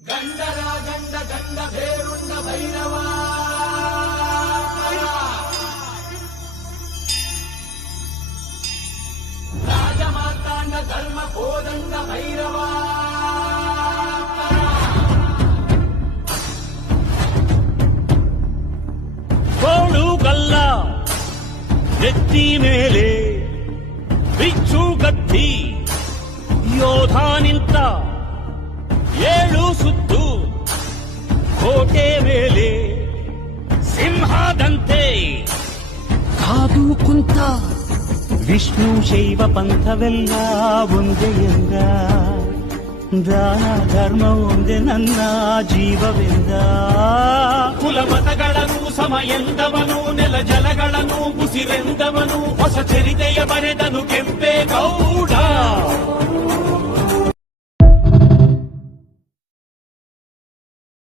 ಗಂಡರ ಗಂಡ ಗಂಡ ಬೇರುಂಡ ಭೈರವ ರಾಜಮಾತಾಂಡ ಧರ್ಮ ಕೋದಂಡ ಭೈರವ ಕೋಳು ಗಲ್ಲ ನೆತ್ತಿ ಮೇಲೆ ಬಿಚ್ಚು ಗತ್ತಿ ಯೋಧ ನಿಂತ ಏಳು ಸುತ್ತು ಕೋಟೆ ಮೇಲೆ ಸಿಂಹದಂತೆ ಕಾದು ಕುಂತ ವಿಷ್ಣು ಶೈವ ಪಂಥವೆಲ್ಲ ಒಂದೇ ಎಂದ ದಾನ ಧರ್ಮ ಒಂದೇ ನನ್ನ ಜೀವವೆಂದ ಕುಲಮತಗಳನ್ನು ಸಮ ಎಂದವನು ನೆಲ ಜಲಗಳನ್ನು ಉಸಿರೆಂದವನು ಹೊಸ ಚರಿತೆಯ ಬರೆದನು ಕೆಂಪೇಗೌಡ